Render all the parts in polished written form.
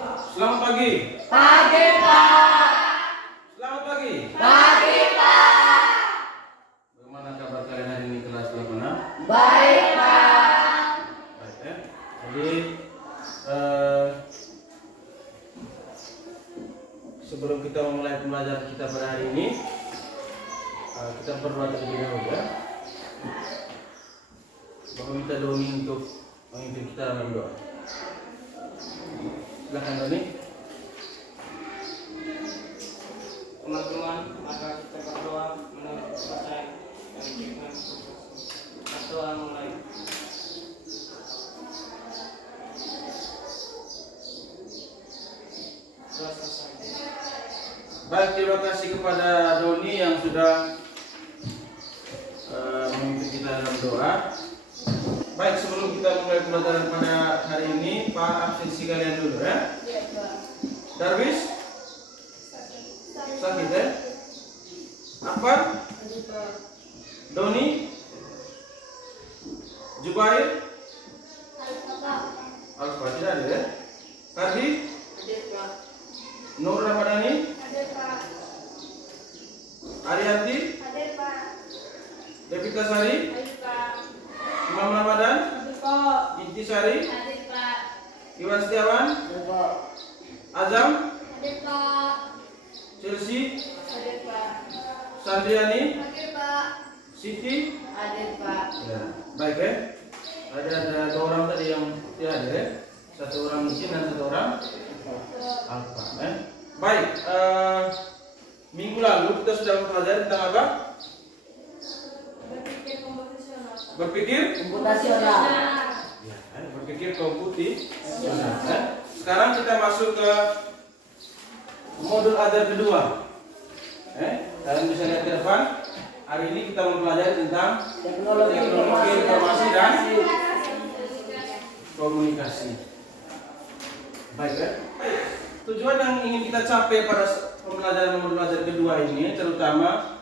Selamat pagi. Pagi, Pak. Selamat pagi. Pagi, Pak. Bagaimana kabar kalian hari ini kelas 8A? Baik, Pak. Baik ya. Jadi sebelum kita memulai pembelajaran kita pada hari ini, kita berdoa terlebih dahulu ya. Bapak minta Doni untuk memimpin kita dalam doa. Silakan Doni. Teman-teman, maka kita berdoa menurut percaya dan firman berdoa mulai. Selesai. Baik, terima kasih kepada Doni yang sudah memimpin kita dalam doa. Baik, sebelum kita mulai pembelajaran pada hari ini, Pak absensi kalian dulu ya. Darwis? Sakit ya? Apa? Doni? Jubair? Alfa tidak ada ya? Kardi? Nur Ramadhani? Arianti? Devita Sari? Imam Ramadan? Intisari? Iwan Setiawan? Azam? Chelsea? Sandriani? Siti? Ya, baik ya. Ada 2 orang tadi yang tidak ada ya. 1 orang miskin dan 1 orang alfa ya. Baik, minggu lalu kita sudah mempelajari tentang apa? Berpikir Komputasional. ya, berpikir komputasional ya. Sekarang kita masuk ke modul ajar kedua. Kalian bisa lihat di depan. Hari ini kita mempelajari tentang Teknologi informasi dan komunikasi. Baik ya. Tujuan yang ingin kita capai pada pembelajaran modul ajar kedua ini, terutama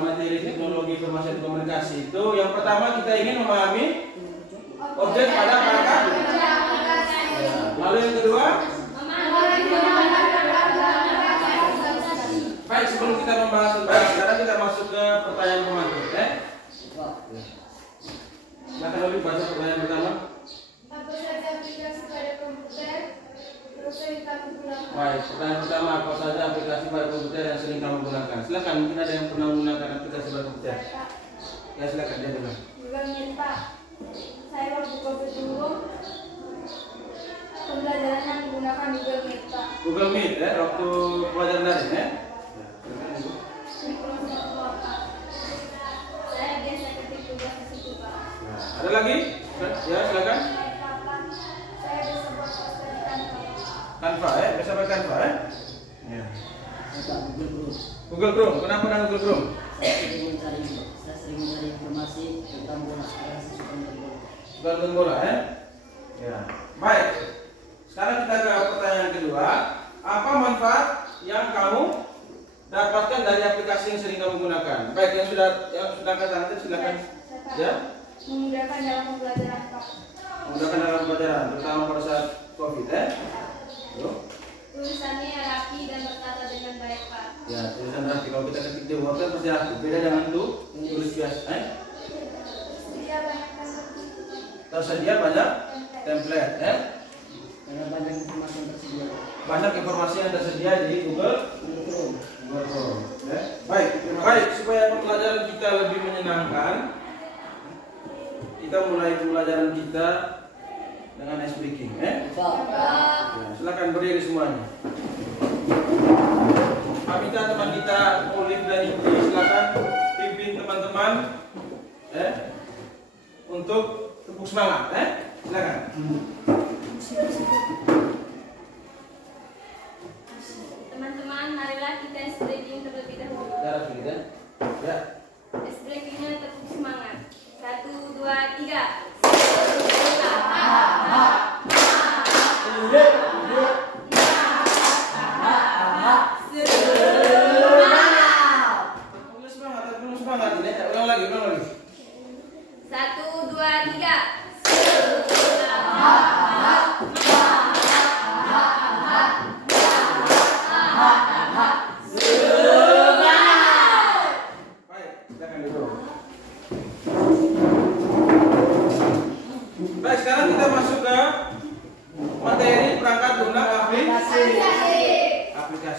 materi teknologi informasi dan komunikasi itu, yang pertama kita ingin memahami objek pada perangkat. Lalu yang kedua, baik, sebelum kita membahas tentang sekarang kita masuk ke pertanyaan pemateri ya. Silakan dulu baca pertanyaan pertama. Apa saja aplikasi pada komputer terus sering kami gunakan? Baik, pertanyaan pertama, apa saja aplikasi pada komputer yang sering kamu gunakan? Silakan, mungkin ada yang pernah menggunakan aplikasi pada komputer. Ya silakan, dia dulu. Google Meet, Pak. Saya waktu COVID dulu pembelajarannya menggunakan Google Meet, Pak. Google Meet ya, waktu pelajaran daring ya. Microsoft Word, Pak. Saya biasa ketik tugas di situ, Pak. Nah, ada lagi? Ya silakan. Saya bisa buat poster di Canva. Canva ya, bisa pakai Canva ya. Ya. Google Chrome. Google Chrome, kenapa dengan Google Chrome? Saya sering mencari informasi tentang bola. Suka nonton bola ya. Ya. Baik. Sekarang kita ke pertanyaan kedua. Apa manfaat yang kamu dapatkan dari aplikasi yang sering kamu gunakan? Baik, yang sudah kata silakan. Ya. Memudahkan dalam pembelajaran, Pak. Memudahkan dalam pembelajaran, terutama pada saat COVID ya. Yuk. Tulisannya rapi dan tertata dengan baik, Pak. Ya, tulisan rapi. Kalau kita ketik di Word kan pasti rapi. Beda dengan tulis biasa. Dia banyak Tersedia banyak template ya. Karena banyak informasi yang tersedia. Banyak informasi yang tersedia di Google Chrome. Chrome. Ya. Baik, supaya pembelajaran kita lebih menyenangkan, kita mulai pembelajaran kita dengan speaking ya. Ya, silakan berdiri semuanya. Pak minta teman kita Olive dan Ibu, silakan pimpin teman-teman untuk tepuk semangat silakan. Teman-teman, marilah kita stretching terlebih dahulu. Darah sedikit ya. Stretchingnya tepuk semangat. 1, 2, 3. Semangat ini, ulang lagi. 1, 2, 3.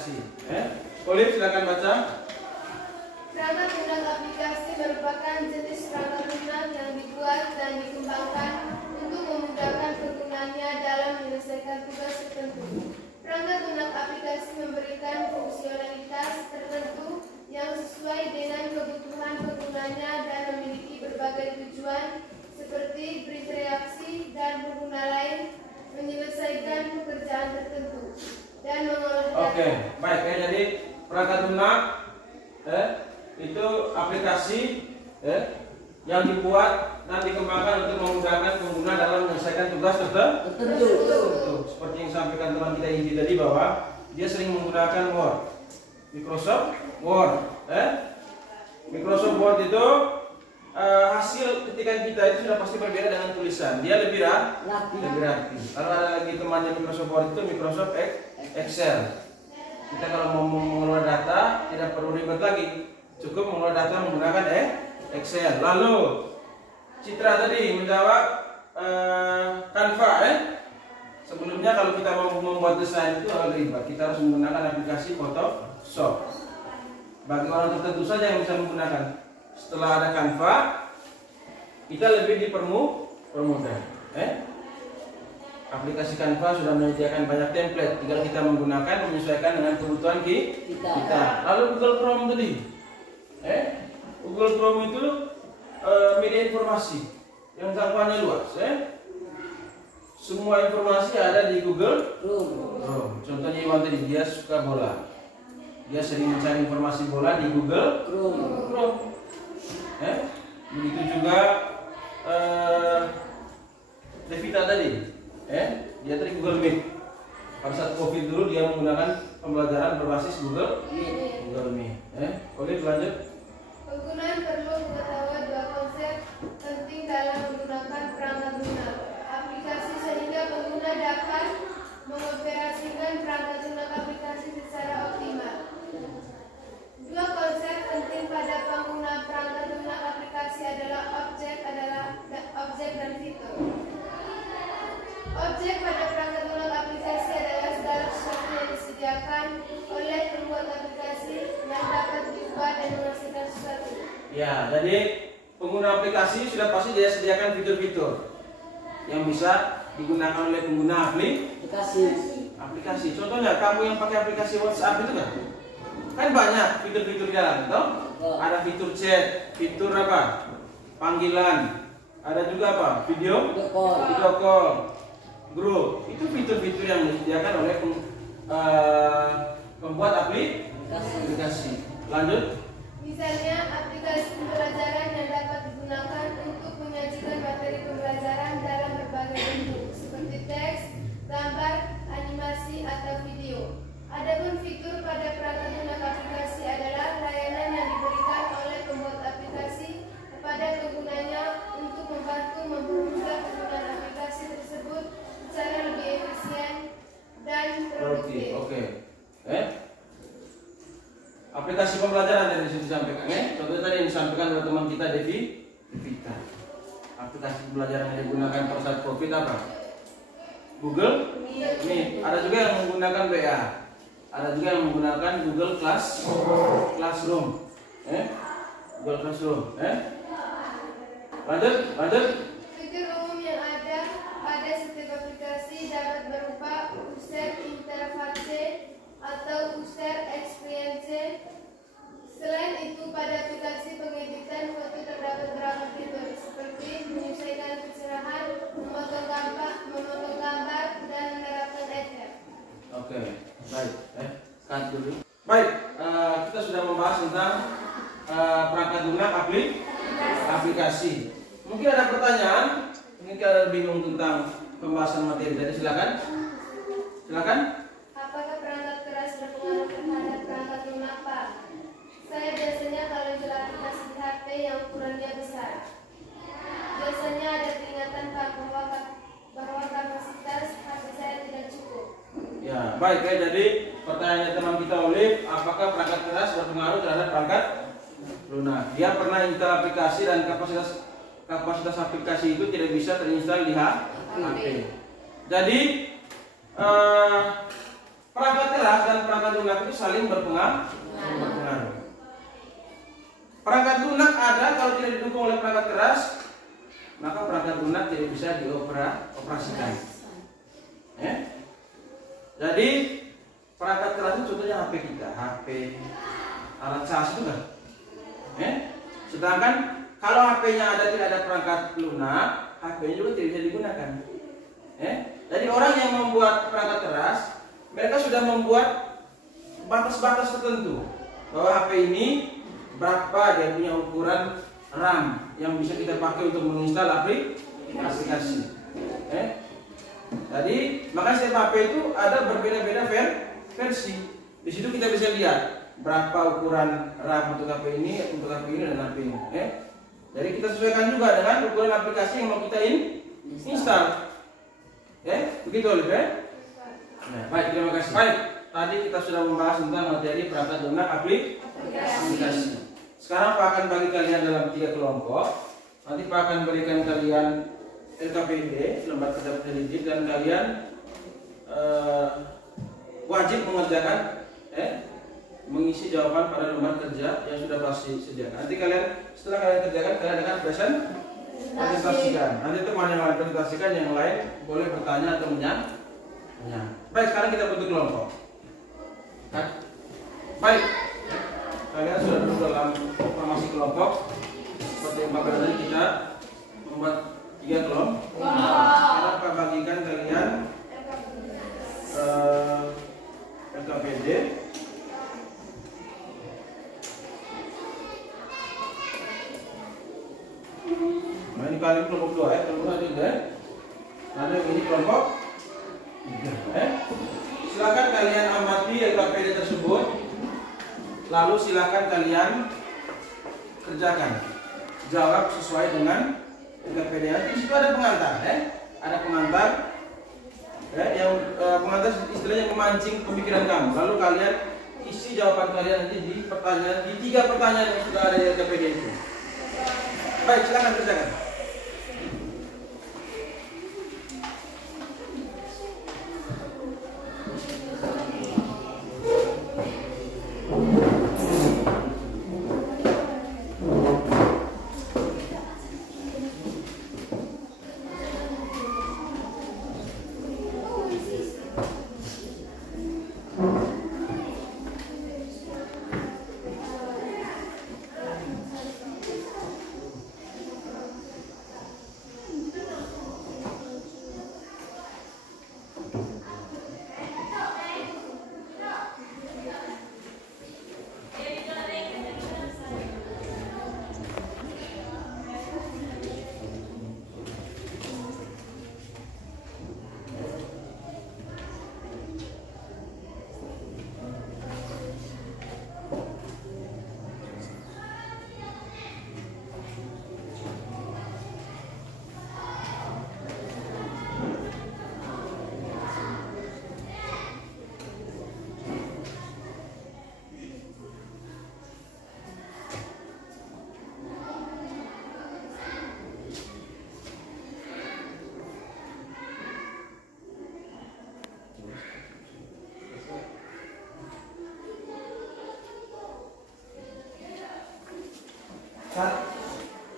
aplikasi. Olive silakan baca. Perangkat lunak aplikasi merupakan jenis perangkat lunak yang dibuat dan dikembangkan untuk memudahkan penggunanya dalam menyelesaikan tugas tertentu. Perangkat lunak aplikasi memberikan fungsionalitas tertentu yang sesuai dengan kebutuhan penggunanya dan memiliki berbagai tujuan seperti berinteraksi dan pengguna lain, menyelesaikan pekerjaan tertentu, dan mengolah data. Oke, baik ya. Jadi perangkat lunak itu aplikasi yang dibuat dan dikembangkan untuk memudahkan pengguna dalam menyelesaikan tugas tertentu. Seperti yang disampaikan teman kita Inti tadi bahwa dia sering menggunakan Word, Microsoft Word. Microsoft Word itu hasil ketikan kita itu sudah pasti berbeda dengan tulisan. Dia lebih rapi. Kalau ada lagi temannya Microsoft Word itu Microsoft Excel. Kita kalau mau mengelola data tidak perlu ribet lagi, cukup mengelola data menggunakan Excel. Lalu Citra tadi menjawab Canva. Sebelumnya kalau kita mau membuat desain itu agak ribet, kita harus menggunakan aplikasi Photoshop. Bagi orang tertentu saja yang bisa menggunakan. Setelah ada Canva, kita lebih dipermudah. Aplikasi Canva sudah menyediakan banyak template, tinggal kita menggunakan menyesuaikan dengan kebutuhan kita. Lalu Google Chrome tadi, Google Chrome itu media informasi yang jangkauannya luas. Semua informasi ada di Google Chrome. Contohnya Iwan tadi, dia suka bola, dia sering mencari informasi bola di Google Chrome. Begitu juga Devita tadi, dia tadi Google Meet. Pada saat COVID dulu dia menggunakan pembelajaran berbasis Google Meet. Oke, lanjut. Penggunaan perlu mengetahui dua konsep penting dalam menggunakan perangkat lunak aplikasi sehingga pengguna dapat mengoperasikan perangkat lunak aplikasi secara optimal. Dua konsep penting pada pengguna perangkat lunak aplikasi adalah objek dan fitur. Objek pada perangkat lunak aplikasi adalah segala sesuatu yang disediakan oleh pembuat aplikasi yang dapat diubah dan menghasilkan sesuatu. Ya, jadi pengguna aplikasi sudah pasti dia sediakan fitur-fitur yang bisa digunakan oleh pengguna aplikasi. Contohnya kamu yang pakai aplikasi WhatsApp itu kan banyak fitur-fitur di dalam, toh? Ada fitur chat, fitur apa? Panggilan, ada juga apa? Video call, grup. Itu fitur-fitur yang disediakan oleh pembuat aplikasi. Lanjut. Misalnya aplikasi pembelajaran yang dapat digunakan untuk menyajikan materi pembelajaran dalam berbagai bentuk seperti teks, gambar, animasi, atau video. Adapun fitur pada perangkat lunak aplikasi adalah layanan yang diberikan oleh pembuat aplikasi kepada penggunanya untuk membantu mempermudah penggunaan aplikasi tersebut secara lebih efisien dan produktif. Oke. Aplikasi pembelajaran yang disampaikan, contohnya tadi yang disampaikan oleh teman kita Devita. Aplikasi pembelajaran yang digunakan pada saat COVID apa? Google Meet. Ada juga yang menggunakan WA. Ada juga yang menggunakan Google Classroom. Google Classroom. Lanjut. Fitur umum yang ada pada setiap aplikasi dapat berupa user interface atau user experience. Selain itu, pada aplikasi pengeditan foto terdapat beberapa fitur seperti menyesuaikan kecerahan, memotong gambar, dan menerapkan efek. Oke, baik. Cut dulu. Baik, kita sudah membahas tentang perangkat lunak aplikasi. Mungkin ada pertanyaan, mungkin kalian bingung tentang pembahasan materi tadi, silakan. Apakah perangkat keras berpengaruh terhadap perangkat lunak, Pak? Saya biasanya kalau jual aplikasi di HP yang ukurannya besar, biasanya ada peringatan Pak bahwa kapasitas HP saya tidak cukup. Ya, baik ya. Jadi pertanyaan teman kita Olive, apakah perangkat keras berpengaruh terhadap perangkat lunak? Dia pernah install aplikasi dan kapasitas aplikasi itu tidak bisa terinstall di HP. Jadi perangkat keras dan perangkat lunak itu saling berpengaruh. Perangkat lunak ada kalau tidak didukung oleh perangkat keras, maka perangkat lunak tidak bisa dioperasikan. Jadi perangkat keras itu contohnya HP kita, HP, alat cas itu kan. Sedangkan kalau HP-nya tidak ada perangkat lunak, HP-nya juga tidak bisa digunakan. Jadi orang yang membuat perangkat keras, mereka sudah membuat batas-batas tertentu bahwa HP ini berapa dia punya ukuran RAM yang bisa kita pakai untuk menginstal aplikasi. Jadi makanya setiap HP itu ada berbeda-beda versi. Di situ kita bisa lihat berapa ukuran RAM untuk HP ini dan HP ini. Jadi kita sesuaikan juga dengan ukuran aplikasi yang mau kita install. Begitu Oliver. Nah, baik, terima kasih. Baik, tadi kita sudah membahas tentang materi perangkat lunak aplikasi. Sekarang Pak akan bagi kalian dalam 3 kelompok. Nanti Pak akan berikan kalian LKPD, lembar kerja pendidik, dan kalian wajib mengerjakan mengisi jawaban pada lembar kerja yang sudah pasti sediakan. Nanti kalian setelah kalian kerjakan, kalian akan presentasikan. Nanti teman yang lain presentasikan, yang lain boleh bertanya atau menyang. Baik, sekarang kita bentuk kelompok. Baik, kalian sudah duduk dalam formasi kelompok. Seperti yang Bapak tadi, kita membuat 3 kelompok. Sekarang Pak bagikan kalian LKPD. Nah, ini kalian kelompok 2 kelompok 3 Lalu ini kelompok 3 Silakan kalian amati LKPD tersebut. Lalu silakan kalian kerjakan. Jawab sesuai dengan LKPD. Di situ ada pengantar, ada pengantar. Yang pengantar istilahnya memancing pemikiran kamu. Lalu kalian isi jawaban kalian nanti di 3 pertanyaan yang sudah ada di LKPD itu. Baik, silakan kerjakan.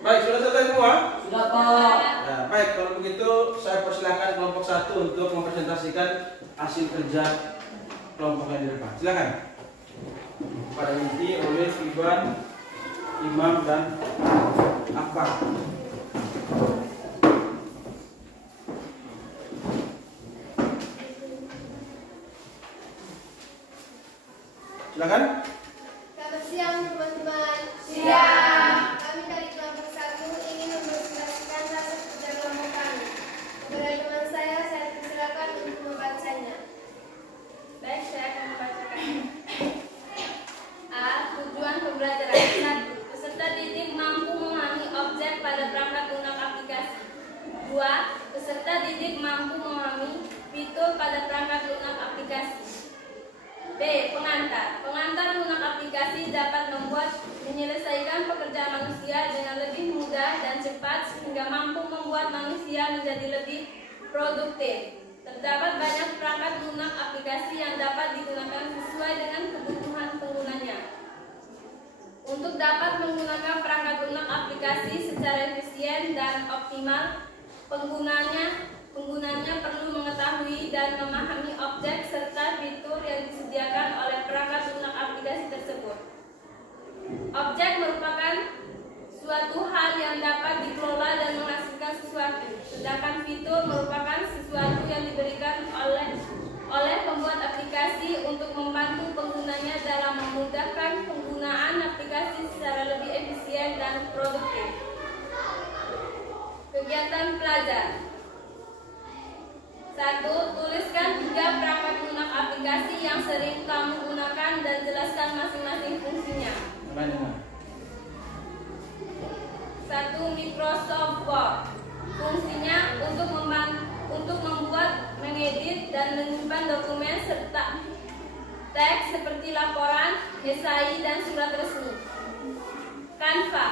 Baik, sudah selesai semua? Sudah Pak. Nah, baik, kalau begitu saya persilakan kelompok 1 untuk mempresentasikan hasil kerja kelompok yang di depan. Silakan. Pada Inti, Oleh, Iban, Imam, dan Akbar. Silakan. Selamat siang teman-teman. Siang. Kami dari kelompok 1 ingin mempresentasikan hasil kerja kelompok kami. Kepada teman saya persilakan untuk membacanya. Baik, saya akan membacakan. A. Tujuan pembelajaran. 1. Peserta didik mampu memahami objek pada perangkat lunak aplikasi. 2. Peserta didik mampu memahami fitur pada perangkat lunak aplikasi. B. Pengantar. Pengantar lunak aplikasi dapat menyelesaikan pekerjaan manusia dengan lebih mudah dan cepat sehingga mampu membuat manusia menjadi lebih produktif. Terdapat banyak perangkat lunak aplikasi yang yang dapat digunakan sesuai dengan kebutuhan penggunanya. Untuk dapat menggunakan perangkat lunak aplikasi secara efisien dan optimal, penggunanya perlu mengetahui dan memahami objek serta fitur yang disediakan oleh perangkat lunak aplikasi tersebut. Objek merupakan suatu hal yang dapat dikelola dan menghasilkan sesuatu, sedangkan fitur merupakan sesuatu yang diberikan oleh pembuat aplikasi untuk membantu penggunanya dalam memudahkan penggunaan aplikasi secara lebih efisien dan produktif. Kegiatan pelajar. 1. Tuliskan 3 perangkat lunak aplikasi yang sering kamu gunakan dan jelaskan masing-masing fungsinya. 1. Microsoft Word. Fungsinya untuk membuat, mengedit, dan menyimpan dokumen serta teks seperti laporan, esai, dan surat resmi. Canva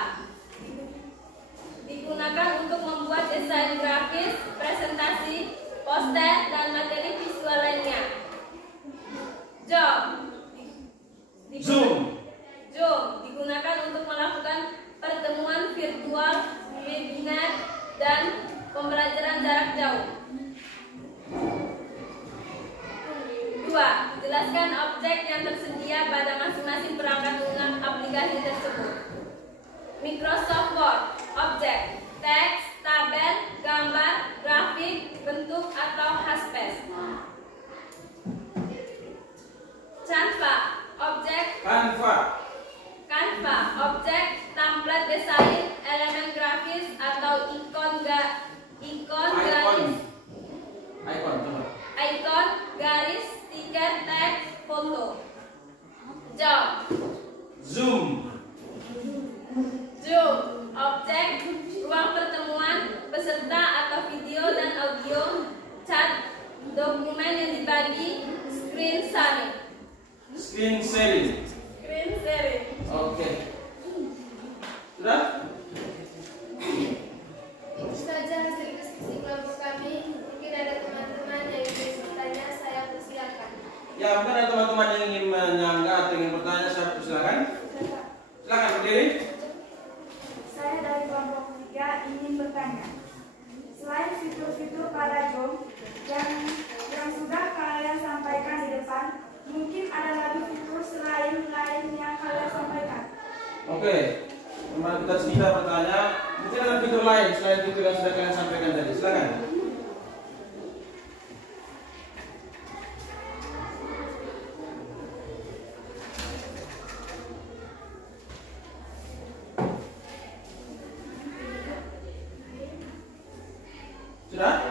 digunakan untuk membuat desain grafis, presentasi, poster, dan materi visual lainnya. Zoom digunakan untuk melakukan pertemuan virtual, webinar, dan pembelajaran jarak jauh. 2. Jelaskan objek yang tersedia pada masing-masing perangkat lunak aplikasi tersebut. Microsoft Word, objek, teks, tabel, gambar, grafik, bentuk, atau haspes. Canva, objek, template desain, elemen grafis, atau ikon, garis, stiker, teks, foto. Zoom, objek, ruang pertemuan, peserta atau video dan audio, chat, dokumen yang dibagi, screen sharing. Oke. Sudah? Itu saja hasil diskusi kelompok kami. Mungkin ada teman-teman yang ingin bertanya, saya persilakan. Ya, mungkin ada teman-teman yang ingin menyanggah atau ingin bertanya, saya persilakan. Silakan berdiri. Saya dari kelompok 3 ingin bertanya. Selain fitur-fitur pada Zoom yang sudah kalian sampaikan di depan, mungkin ada lagi fitur selain yang kalian sampaikan. Oke. Teman kita Smita bertanya, mungkin ada fitur lain selain fitur yang sudah kalian sampaikan tadi. Silakan. Sudah?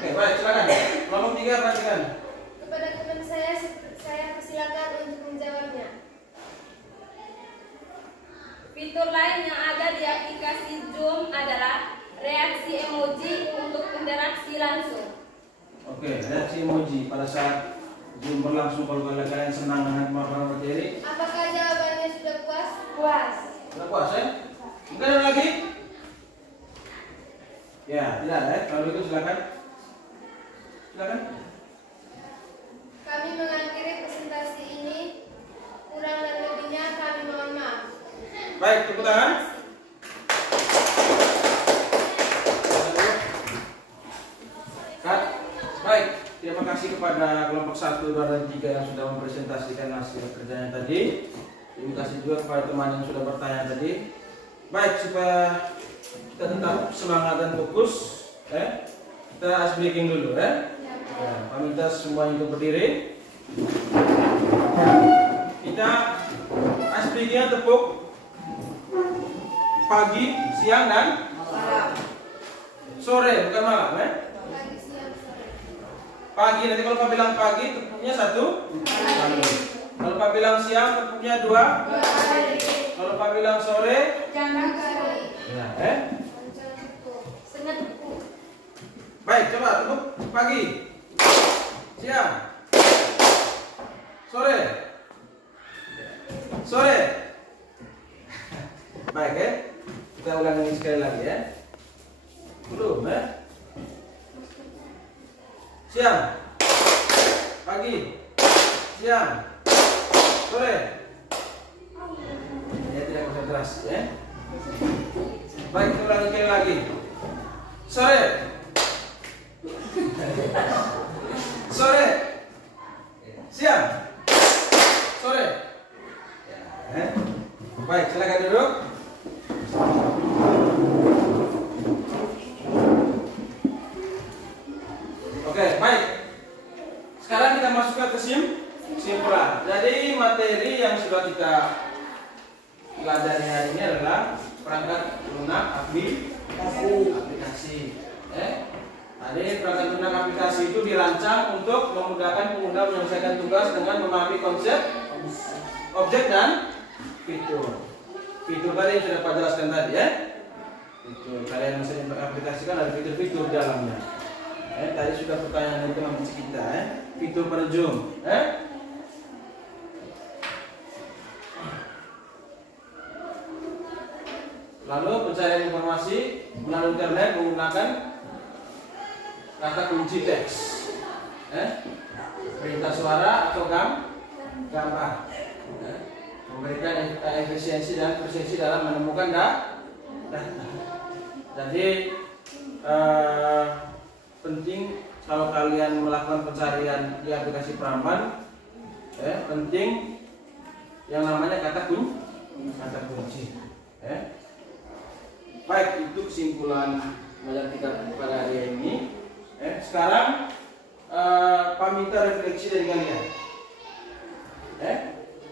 Oke, baik, silakan. Kelompok 3 perhatikan. Kepada teman saya persilakan untuk menjawabnya. Fitur lain yang ada di aplikasi Zoom adalah reaksi emoji untuk interaksi langsung. Oke, reaksi emoji pada saat Zoom berlangsung kalau kalian senang dengan pemaparan materi. Apakah jawabannya sudah puas? Puas. Sudah puas ya? Mungkin ada lagi? Ya, tidak ada ya? Kalau itu silakan. Silakan. Kami mengakhiri presentasi ini. Kurang dan lebihnya kami mohon maaf. Baik, tepuk tangan. Cut. Baik, terima kasih kepada kelompok 1, 2, dan 3 yang sudah mempresentasikan hasil kerjanya tadi. Terima kasih juga kepada teman yang sudah bertanya tadi. Baik, supaya kita tetap semangat dan fokus, kita ice breaking dulu ya. Kami minta semua untuk berdiri. Kita ice breakingnya tepuk pagi, siang, dan sore, bukan malam ya. Pagi, siang, sore. Pagi, nanti kalau Pak bilang pagi, tepuknya 1 kali. Kalau Pak bilang siang, tepuknya 2 kali. Kalau Pak bilang sore, Jangan kali. ya, Jangan tepuk. Sengat tepuk. baik, coba tepuk pagi, siang, sore. Baik ya, kita ulangi sekali lagi ya. Belum ya. Siang, pagi, siang, sore. Ya tidak konsentrasi ya. Baik, kita ulangi lagi. Sore. Sore. Siang. Sore. Baik, silakan duduk. Oke, baik. Sekarang kita masuk ke kesimpulan. Jadi materi yang sudah kita pelajari hari ini adalah perangkat lunak aplikasi. Tadi perangkat lunak aplikasi itu dirancang untuk memudahkan pengguna menyelesaikan tugas dengan memahami konsep, objek dan fitur. Fitur tadi yang sudah Pak jelaskan tadi ya. Fitur kalian bisa aplikasikan ada fitur-fitur di dalamnya. Tadi sudah pertanyaan itu teman kita fitur pada Zoom. Lalu pencarian informasi melalui internet menggunakan kata kunci teks, perintah suara atau gambar, memberikan efisiensi dan presisi dalam menemukan data. Jadi penting kalau kalian melakukan pencarian di aplikasi Pramban, penting yang namanya kata kunci. Baik, itu kesimpulan belajar kita pada hari ini. Sekarang Pak minta refleksi dari kalian.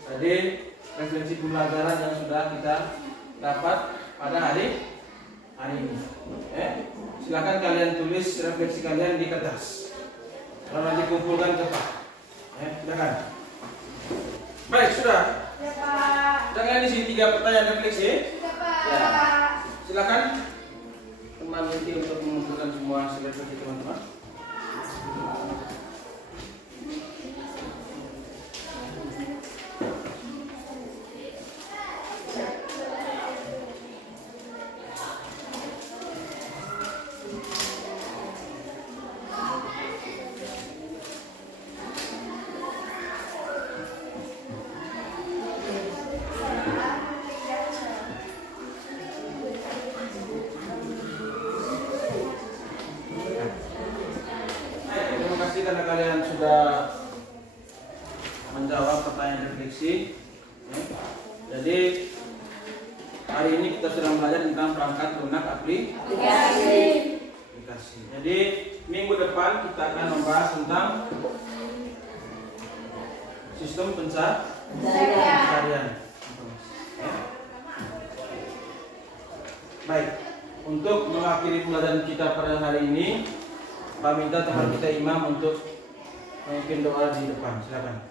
Tadi refleksi pembelajaran yang sudah kita dapat pada hari ini. Silakan kalian tulis refleksi kalian di kertas. Lalu nanti kumpulkan ke Pak. Silakan. Baik, sudah. Ya Pak. Jangan isi 3 pertanyaan refleksi. Ya Pak. Ya. Silakan teman inti untuk mengumpulkan semua hasil refleksi teman-teman. Karena kalian sudah menjawab pertanyaan refleksi. Jadi hari ini kita sudah belajar tentang perangkat lunak aplikasi. Jadi minggu depan kita akan membahas tentang sistem pencarian. Baik, untuk mengakhiri pembelajaran kita pada hari ini, Pak minta teman kita imam untuk memimpin doa di depan. Silakan.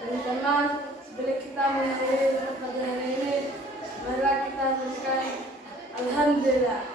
Teman-teman, sebelum kita mengakhiri pada hari ini, marilah kita berikan alhamdulillah.